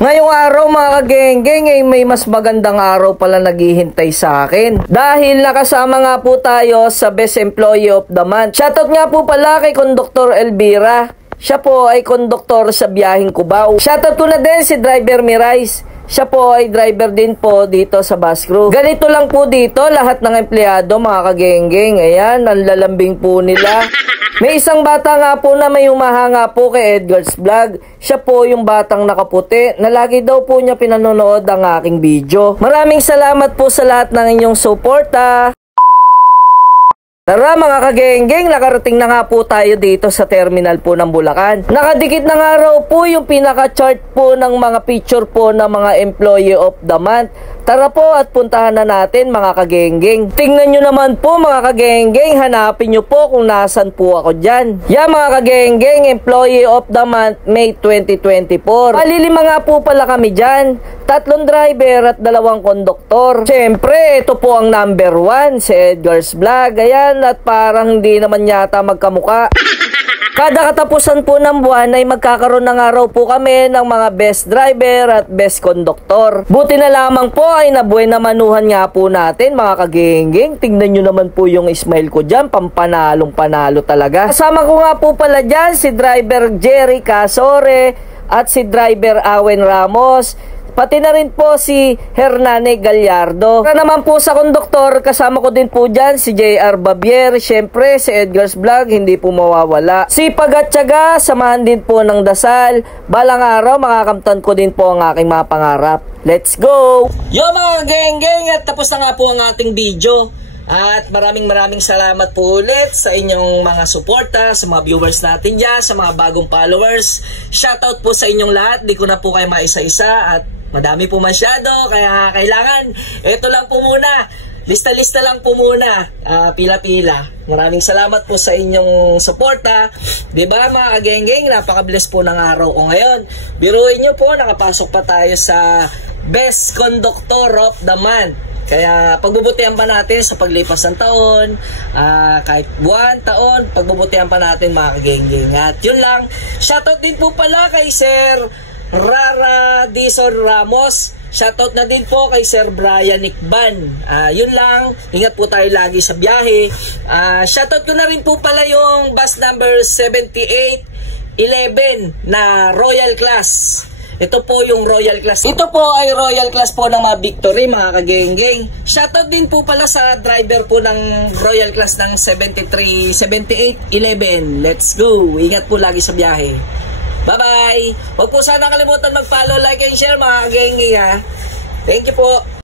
Ngayong araw mga kagenggeng ay may mas magandang araw pala naghihintay sa akin. Dahil nakasama nga po tayo sa Best Employee of the Month. Shoutout nga po pala kay Konduktor Elvira. Siya po ay konduktor sa biyaheng Cubao. Shoutout ko na din si Driver Mirais. Siya po ay driver din po dito sa bus crew. Ganito lang po dito lahat ng empleyado mga kagenggeng. Ayan, ang lalambing po nila. May isang bata nga po na may humahanga po kay Edgar's Vlog. Siya po yung batang nakaputi na lagi daw po niya pinanonood ang aking video. Maraming salamat po sa lahat ng inyong suporta. Tara mga kagenggeng, nakarating na nga po tayo dito sa terminal po ng Bulacan. Nakadikit na nga raw po yung pinaka-chart po ng mga picture po ng mga Employee of the Month. Tara po at puntahan na natin mga kagenggeng. Tingnan nyo naman po mga kagenggeng, hanapin nyo po kung nasan po ako dyan. Yeah mga kagenggeng, Employee of the Month May 2024. Palilima nga po pala kami dyan. 3 driver at 2 konduktor. Siyempre, ito po ang number 1, si Edgar's Vlog. Ayan, at parang hindi naman yata magkamuka. Kada katapusan po ng buwan ay magkakaroon ng araw po kami ng mga best driver at best konduktor. Buti na lamang po ay nabuhay na manuhan nga po natin mga kagenggeng. Tingnan nyo naman po yung smile ko dyan, pampanalong panalo talaga. Kasama ko nga po pala dyan si driver Jerry Casore at si driver Awen Ramos. Pati na rin po si Hernane Gallardo. Para naman po sa konduktor, kasama ko din po dyan si JR Babier. Siyempre, si Edgar's Vlog, hindi po mawawala. Sipag at tiyaga, samahan din po ng dasal. Balang araw, makakamtan ko din po ang aking mga pangarap. Let's go! Yo mga geng-geng, at tapos na nga po ang ating video. At maraming salamat po ulit sa inyong mga suporta, sa mga viewers natin dyan, sa mga bagong followers. Shoutout po sa inyong lahat. Di ko na po kayo maisa-isa at madami po masyado, kaya kailangan ito lang po muna, lista-lista lang po muna, pila-pila. Maraming salamat po sa inyong suporta. Diba mga kagenggeng, napaka-bless po ng araw ko ngayon. Biruin nyo po, nakapasok pa tayo sa Best Conductor of the Month. Kaya pagbubutihan pa natin sa paglipas ng taon, kahit buwan, taon, pagbubutihan pa natin mga kagenggeng. At yun lang, shoutout din po pala kay Sir Rara Dison Ramos. Shoutout na din po kay Sir Brian Nikban. Yun lang, ingat po tayo lagi sa biyahe. Shoutout ko na rin po pala yung bus number 7811 na Royal Class. Ito po yung Royal Class. Ito po ay Royal Class po ng mga Victory mga kagenggeng. Shoutout din po pala sa driver po ng Royal Class ng 7811. Let's go. Ingat po lagi sa biyahe. Bye-bye! Huwag po sana kalimutan mag-follow, like, and share mga kagenggeng ha. Thank you po!